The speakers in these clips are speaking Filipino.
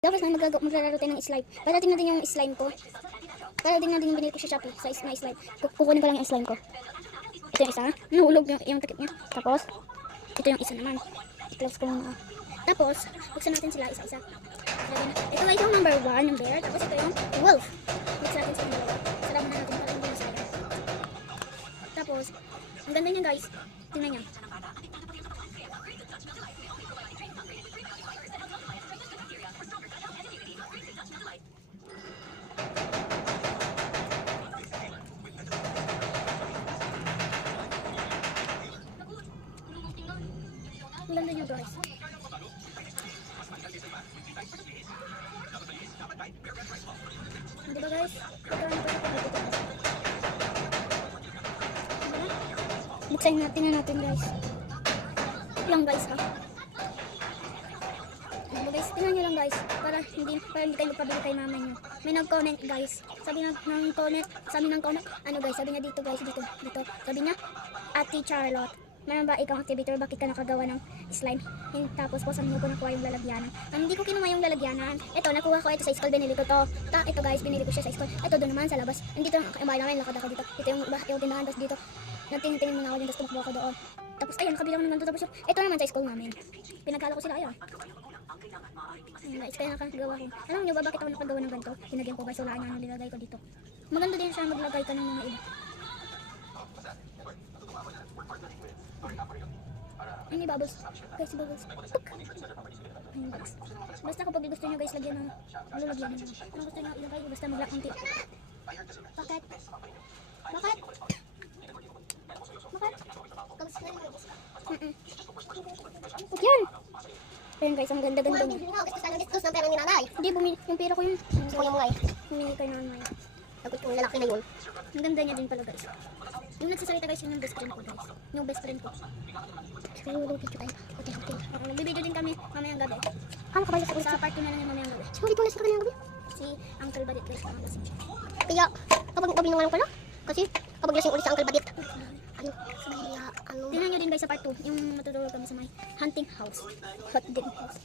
Dapat na maglalaro tayo ng slime. Para tingnan din yung slime ko. Para tingnan din yung binili ko sa Shopee. Sa na slime. Kukunin ko lang yung slime ko. Ito yung isa. Nahulog yung takip niya. Tapos, ito yung isa naman. I-close ko muna. Tapos, buksan natin sila isa-isa. Ito guys yung number 1, yung bear. Tapos ito yung wolf. Mix natin sa dalawa. Sarap na natin para hindi masaya. Tapos, ang ganda niya guys. Tingnan niya. Ang ganda niya guys. Diba guys? Buksan natin guys. Lang guys ha. Diba guys? Tingnan nyo lang guys. Para hindi kayo magpabili kay mama nyo. May nag-comment guys. Sabi ng comment. Ano guys? Sabi niya dito guys. Dito. Sabi niya, Ate Charlotte, meron ba ikaw activator? Bakit ka nakagawa ng slime? Tapos po sabi niyo ko nakuha yung lalagyanan. Hindi ko kinuha yung lalagyanan. Ito, nakuha ko ito sa school. Binili ko to. Ito guys, binili ko siya sa school. Ito doon naman sa labas. Dito yung bahay namin. Lakad ako dito. Ito yung tindahan. Tapos dito, nagtingin muna ako din. Tapos tumakbo ako doon. Tapos ayun, nakabilang naman doon. Tapos ito naman sa school namin. Pinaghalo ko sila. Ayun. Guys, kaya nakagawa ko. Alam niyo ba bakit ako nakagawa ng ganito? Pinagyan ko guys. Wala niya nang nilagay ko dito. Maganda din siya maglagay ka ng mga iba. Ini bubbles. Guys, bubbles. Ayun guys. Basta kapag gusto nyo guys, lagyan ng lagyan nyo. Ano gusto nyo ilagay? Basta mag-lock unti. Bakit? Yan! Ayun guys, ang ganda-ganda nyo. Hindi, bumili. Yung pera ko yun. Bumili kayo na nanay. Tapos yung lalaki na yun. Ang ganda niya din pala guys. Yung nagsasalita guys, yun yung best friend ko guys. Yung best friend ko. Kaya wala video tayo. Okay. Magbibideo din kami mamayang gabi. Ano ka ba yung Sa part 2 na lang yung mamayang gabi. Sorry po na sa kanila gabi. Si Uncle Badit guys. Kaya kapag gabi naman ko na. Kasi kapag lasing ulit sa Uncle Badit. Ano? Tingnan nyo din guys sa part 2. Yung matutulog kami sa may hunting house. Hot din house.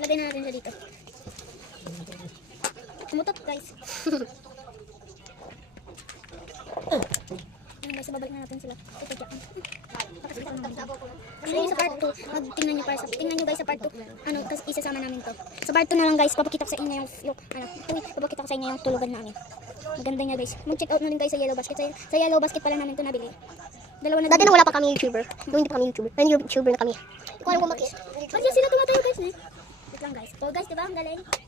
Lagay na natin siya dito. Tumutot guys. Ayun guys, babalik na natin sila. Ito dyan. Kasi sa part 2, tingnan nyo guys sa part 2. Ano, kasi isasama namin to. Sa part 2 na lang guys, papakita ko sa inyo papakita ko sa inyo yung tulugan namin. Maganda niya guys. Mag-check out na rin guys sa Yellow Basket. Sa Yellow Basket pala namin to nabili. Dati na wala pa kami YouTuber. Nung hindi pa kami YouTuber. Nung YouTuber na kami. Kung ano kung bakit. Kasi sila tumatayo guys eh. Wait lang guys. Oh guys, diba ang galing?